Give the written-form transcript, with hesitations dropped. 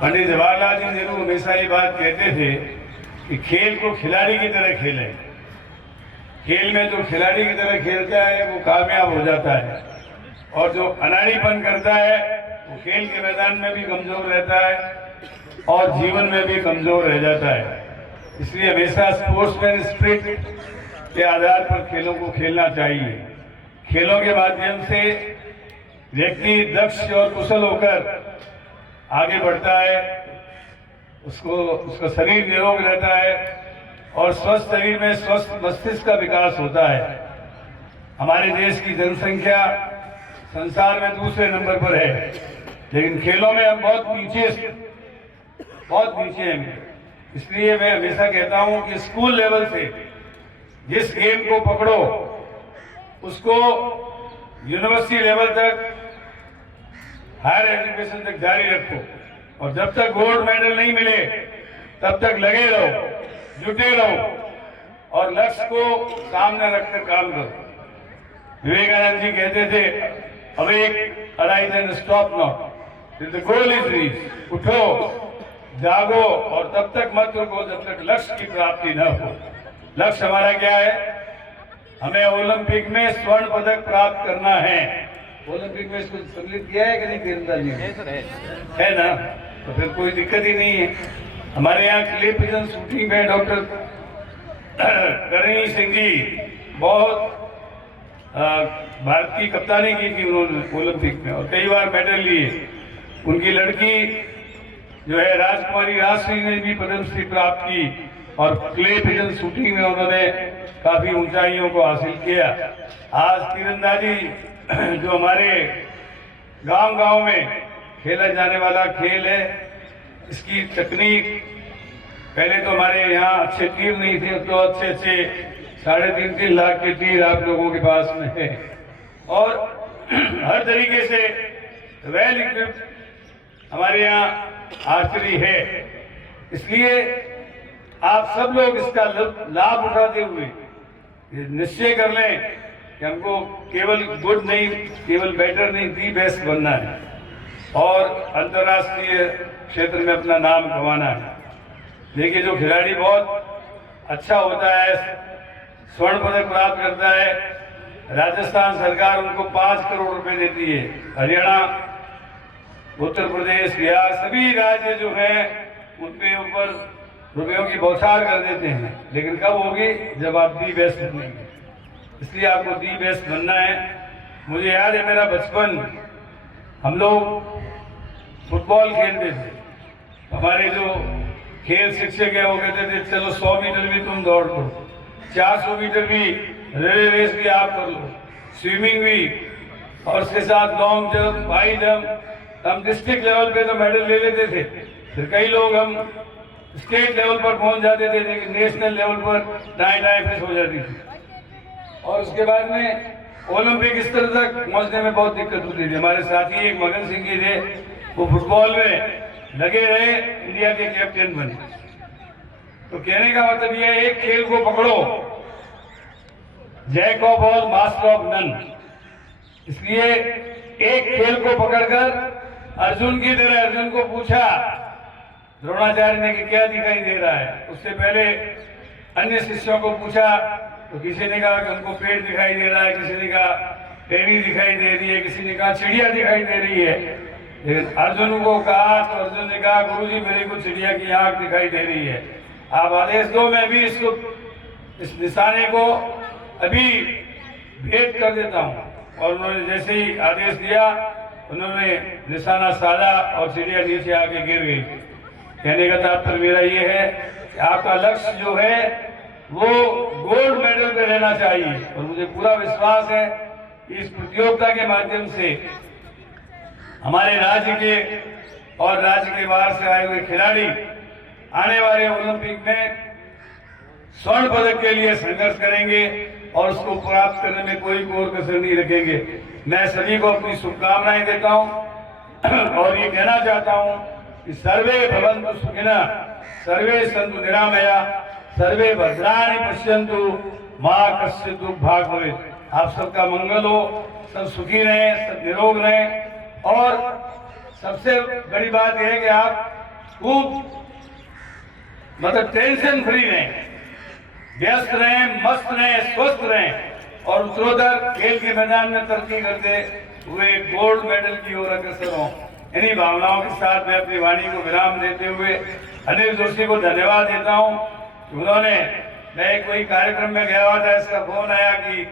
पंडित जवाहरलाल जी नेहरू हमेशा ये बात कहते थे कि खेल को खिलाड़ी की तरह खेलें। खेल में जो खिलाड़ी की तरह खेलता है वो कामयाब हो जाता है, और जो अनाड़ीपन करता है वो खेल के मैदान में भी कमजोर रहता है और जीवन में भी कमजोर रह जाता है। इसलिए हमेशा स्पोर्ट्समैन स्पिरिट के आधार पर खेलों को खेलना चाहिए। खेलों के माध्यम से व्यक्ति दक्ष और कुशल होकर आगे बढ़ता है, उसका शरीर निरोग रहता है और स्वस्थ शरीर में स्वस्थ मस्तिष्क का विकास होता है। हमारे देश की जनसंख्या संसार में दूसरे नंबर पर है, लेकिन खेलों में हम बहुत पीछे हैं। इसलिए मैं हमेशा कहता हूं कि स्कूल लेवल से जिस गेम को पकड़ो उसको यूनिवर्सिटी लेवल तक, हायर एजुकेशन तक जारी रखो, और जब तक गोल्ड मेडल नहीं मिले तब तक लगे रहो, जुटे रहो और लक्ष्य को सामने रखकर काम करो। विवेकानंद जी कहते थे, awake, arise and stop not till the goal is reached. उठो, जागो और तब तक मत रुको जब तक लक्ष्य की प्राप्ति न हो। लक्ष्य हमारा क्या है? हमें ओलंपिक में स्वर्ण पदक प्राप्त करना है। ओलंपिक में इसको सम्मिलित किया है कि नहीं तीरंदाजी है ना, तो फिर कोई दिक्कत ही नहीं है। हमारे यहाँ क्ले पिजन शूटिंग में डॉक्टर करणी सिंह जी बहुत भारत की कप्तानी की थी उन्होंने ओलंपिक में और कई बार मेडल लिए। उनकी लड़की जो है राजकुमारी राजश्री ने भी पद्मश्री प्राप्त की और क्ले पिजन शूटिंग में उन्होंने काफी ऊंचाइयों को हासिल किया। आज तीरंदाजी जो हमारे गांव-गांव में खेला जाने वाला खेल है, इसकी तकनीक, पहले तो हमारे यहाँ अच्छे तीर नहीं थे, तो अच्छे 3.5 लाख के तीर आप लोगों के पास में है और हर तरीके से वेल इक्विप्ड हमारे यहाँ आर्चरी है। इसलिए आप सब लोग इसका लाभ उठाते हुए निश्चय कर लें कि हमको केवल गुड नहीं, केवल बेटर नहीं, दी बेस्ट बनना है और अंतर्राष्ट्रीय क्षेत्र में अपना नाम कमाना है। देखिए, जो खिलाड़ी बहुत अच्छा होता है, स्वर्ण पदक प्राप्त करता है, राजस्थान सरकार उनको 5 करोड़ रुपए देती है। हरियाणा, उत्तर प्रदेश, बिहार, सभी राज्य जो हैं उनके ऊपर रुपयों की बौछार कर देते हैं, लेकिन कब होगी? जब आप दी बेस्ट बनेंगे। इसलिए आपको दी बेस्ट बनना है। मुझे याद है मेरा बचपन, हम लोग फुटबॉल खेलते थे। हमारे जो खेल शिक्षक है वो कहते थे, चलो 100 मीटर भी तुम दौड़ लो, 400 मीटर भी, रिले रेस भी आप कर लो, स्विमिंग भी, और उसके साथ लॉन्ग जंप, हाई जंप। हम डिस्ट्रिक्ट लेवल पे तो मेडल ले लेते थे, फिर कई लोग हम स्टेट लेवल पर पहुंच जाते थे, लेकिन नेशनल लेवल पर टाई फिश हो जाती थी और उसके बाद में ओलंपिक स्तर तक पहुंचने में बहुत दिक्कत होती थी। हमारे साथी एक मगन सिंह जी थे, वो फुटबॉल में लगे रहे, इंडिया के कैप्टन बने। तो कहने का मतलब यह है, एक खेल को पकड़ो, jack of all master of none. इसलिए एक खेल को पकड़कर अर्जुन की तरह अर्जुन को पूछा द्रोणाचार्य ने कि क्या दिखाई दे रहा है। उससे पहले अन्य शिष्यों को पूछा तो किसी ने कहा कि हमको पेड़ दिखाई दे रहा है, किसी ने कहा टेढ़ी दिखाई दे रही है, किसी ने कहा चिड़िया दिखाई दे रही है। लेकिन अर्जुन को कहा तो अर्जुन ने कहा, गुरुजी मेरे को चिड़िया की आंख दिखाई दे रही है, आप आदेश दो, मैं भी इसको, इस निशाने को अभी भेद कर देता हूँ। और उन्होंने जैसे ही आदेश दिया, उन्होंने निशाना साधा और चिड़िया नीचे आके गिर गई। कहने का तात्पर्य मेरा ये है कि आपका लक्ष्य जो है वो गोल्ड मेडल पे रहना चाहिए, और मुझे पूरा विश्वास है कि इस प्रतियोगिता के माध्यम से हमारे राज्य के और राज्य के बाहर से आए हुए खिलाड़ी आने वाले ओलंपिक में स्वर्ण पदक के लिए संघर्ष करेंगे और उसको प्राप्त करने में कोई कोर कसर नहीं रखेंगे। मैं सभी को अपनी शुभकामनाएं देता हूं और ये कहना चाहता हूं कि सर्वे भवन्तु सुखिनः, सर्वे सन्तु निरामया, सर्वे भद्राणि पश्यन्तु, मा कश्चित् दुर्भाग् भवेत्। आप सबका मंगल हो, सब सुखी रहें, सब निरोग रहें। और सबसे बड़ी बात यह है कि आप खूब मतलब टेंशन फ्री रहें, व्यस्त रहें, मस्त रहें, स्वस्थ रहें और उत्तरोत्तर खेल के मैदान में तरक्की करते हुए गोल्ड मेडल की ओर अग्रसर हों। इन्हीं भावनाओं के साथ मैं अपनी वाणी को विराम देते हुए अनिल जोशी को धन्यवाद देता हूं। उन्होंने, मैं कोई कार्यक्रम में गया हुआ था, इसका फोन आया कि